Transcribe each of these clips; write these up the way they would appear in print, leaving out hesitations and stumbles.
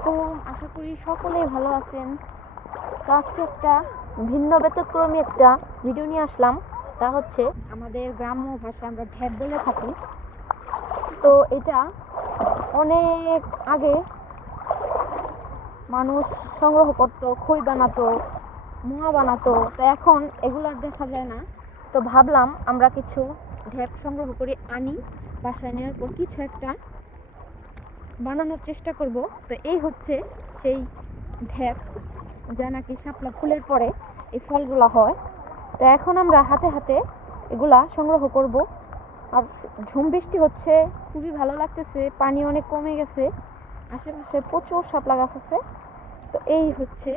আলাইকুম, আশা করি সকলেই ভালো আছেন। তো আজকে একটা ভিন্ন ব্যতিক্রমী একটা ভিডিও নিয়ে আসলাম। তা হচ্ছে আমাদের গ্রাম্য ভাষায় আমরা ঢ্যাপ বলে থাকি। তো এটা অনেক আগে মানুষ সংগ্রহ করতো, খই বানাতো, মোয়া বানাতো। তো এখন এগুলো আর দেখা যায় না। তো ভাবলাম আমরা কিছু ঢ্যাপ সংগ্রহ করে আনি, বাসায় নেওয়ার পর কিছু একটা বানানোর চেষ্টা করব। তো এই হচ্ছে সেই ঢ্যাপ, যা নাকি শাপলা ফুলের পরে এই ফলগুলা হয়। তো এখন আমরা হাতে হাতে এগুলা সংগ্রহ করব। আর ঝুম বৃষ্টি হচ্ছে, খুবই ভালো লাগতেছে, পানি অনেক কমে গেছে, আশেপাশে প্রচুর শাপলা গাছ আছে। তো এই হচ্ছে,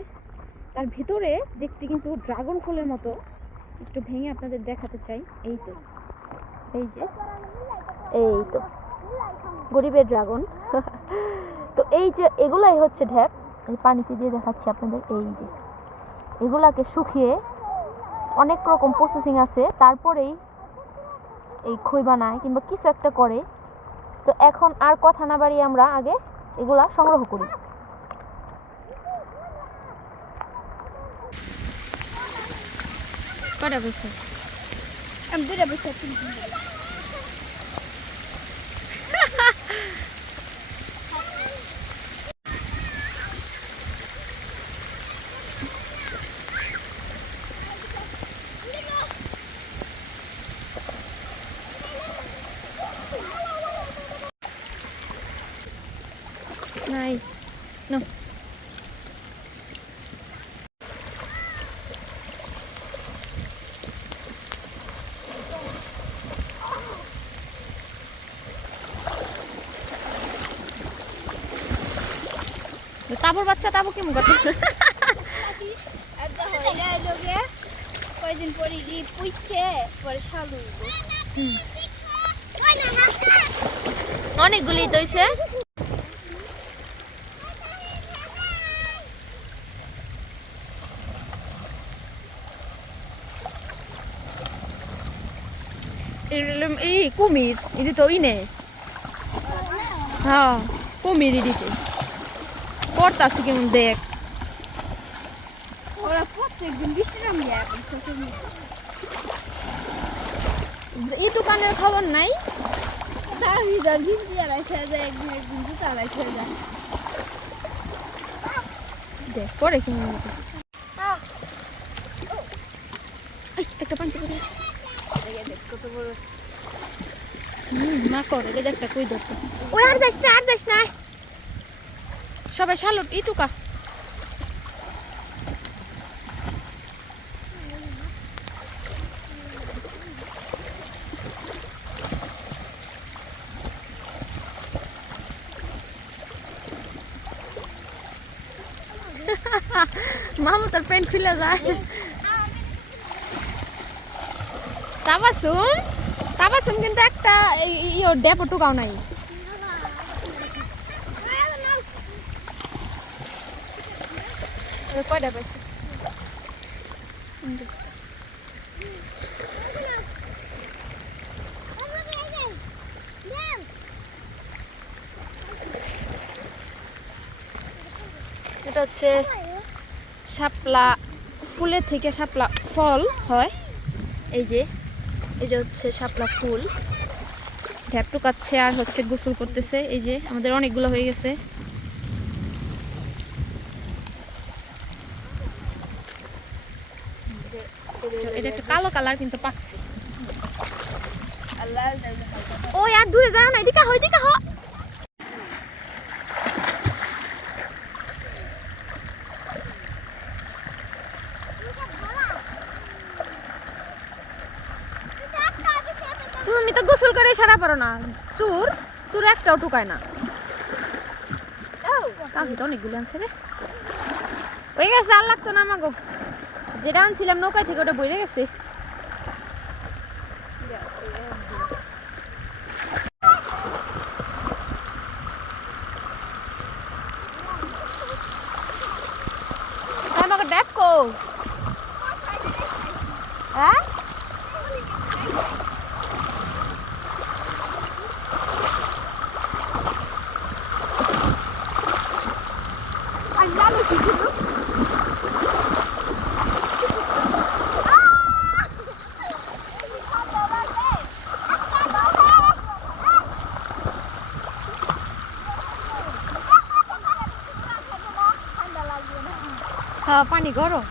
তার ভিতরে দেখতে কিন্তু ড্রাগন ফুলের মতো। একটু ভেঙে আপনাদের দেখাতে চাই। এই তো, এই যে, এই তো গরিবের ড্রাগন। তো এই যে এগুলাই হচ্ছে ঢ্যাপ। এই পানিতে দিয়ে দেখাচ্ছি আপনাদের। এই যে এগুলাকে শুকিয়ে অনেক রকম প্রসেসিং আছে, তারপরেই এই খই বানায় কিংবা কিছু একটা করে। তো এখন আর কথা না বাড়িয়ে আমরা আগে এগুলা সংগ্রহ করি। কটা বসে আমি দুটা বসে নাই নো। তাবুর বাচ্চা তাবু কেমন করতেছে? কয়দিন পরে পুইছে পরে শালু অনেকগুলি তো হইছে। এই কুমির এটি তো ইনে, হ্যাঁ কুমির এদিকে পড়তাছে কেমন দেখ। ওরা প্রত্যেকদিন বিশ্রাম দেয় এই দোকানের খবর নাই। একদিন জুতা রাখা যায়। দেখ পরে কেমন মতো। একটা পান্তি করে কত বড় না করে একটা কই ধরতো। ওই আর যাইস না, আর যাইস না, সবাই শালট ইটুকা। মামু তোর প্যান্ট খুলে যায়। তাবাসুম তাবাসুম কিন্তু একটা ডেপো টুকাও নাই। কয়টা পাইছে? এটা হচ্ছে শাপলা ফুলের থেকে শাপলা ফল হয়। এই যে হচ্ছে শাপলা ফুল। ঢ্যাপ টুকাচ্ছে আর হচ্ছে গোসল করতেছে। এই যে আমাদের অনেকগুলো হয়ে গেছে। এটা একটা কালো কালার কিন্তু পাকছে। ওই আর দূরে যাও না, এদিকে হয়, এদিকে হয়। তুমি তো গোসল করে সারা পারো না, চুর চুর একটাও টুকায় না। অনেকগুলো আনছে রে, হয়ে গেছে। আর লাগতো না আমাগো, যেটা আনছিলাম নৌকায় থেকে ওটা বইরে গেছে। আমাকে ড্যাপ কো হ্যাঁ হ্যাঁ পানি গরম।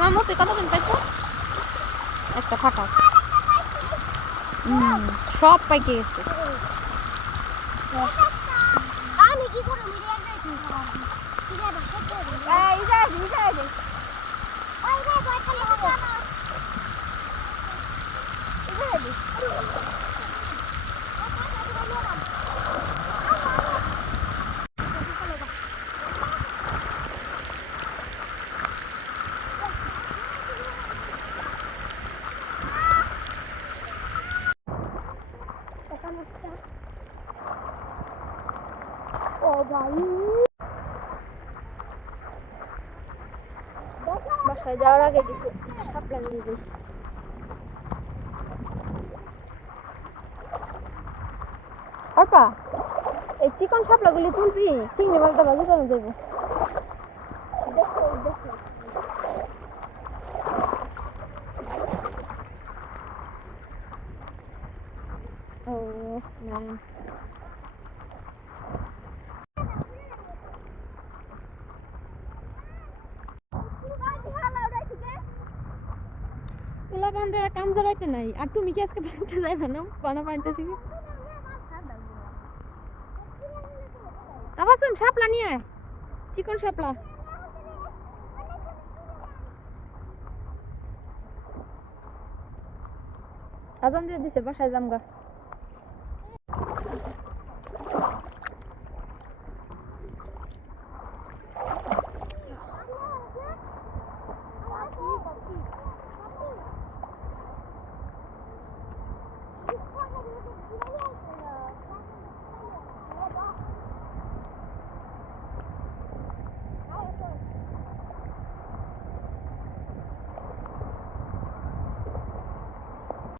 মামু তুই কতক্ষণ পাইছো? একটা ফাটা সব পাইকে গেছে। আমি কি করব মিডিয়া যাইছি কি রে বাসা করে এই যা দে ওই রে বাসা লাগো ও ভাই বাসায় যাওয়ার আগে কিছু শাপলা নিয়ে যাই। অর্পা এই চিকন শাপলাগুলি তুলবি, চিংড়ি মাছটা বাজি করে যাবো। দেখো দেখো ও না পোলা বান্ধে কাম জড়াইতে নাই। আর তুমি কি আজকে বানতে যাইবে না? বানা বানতে থেকে তাবাসুম শাপলা নিয়ে আয়, চিকন শাপলা। আজান দিয়ে দিছে, বাসায় যামগা।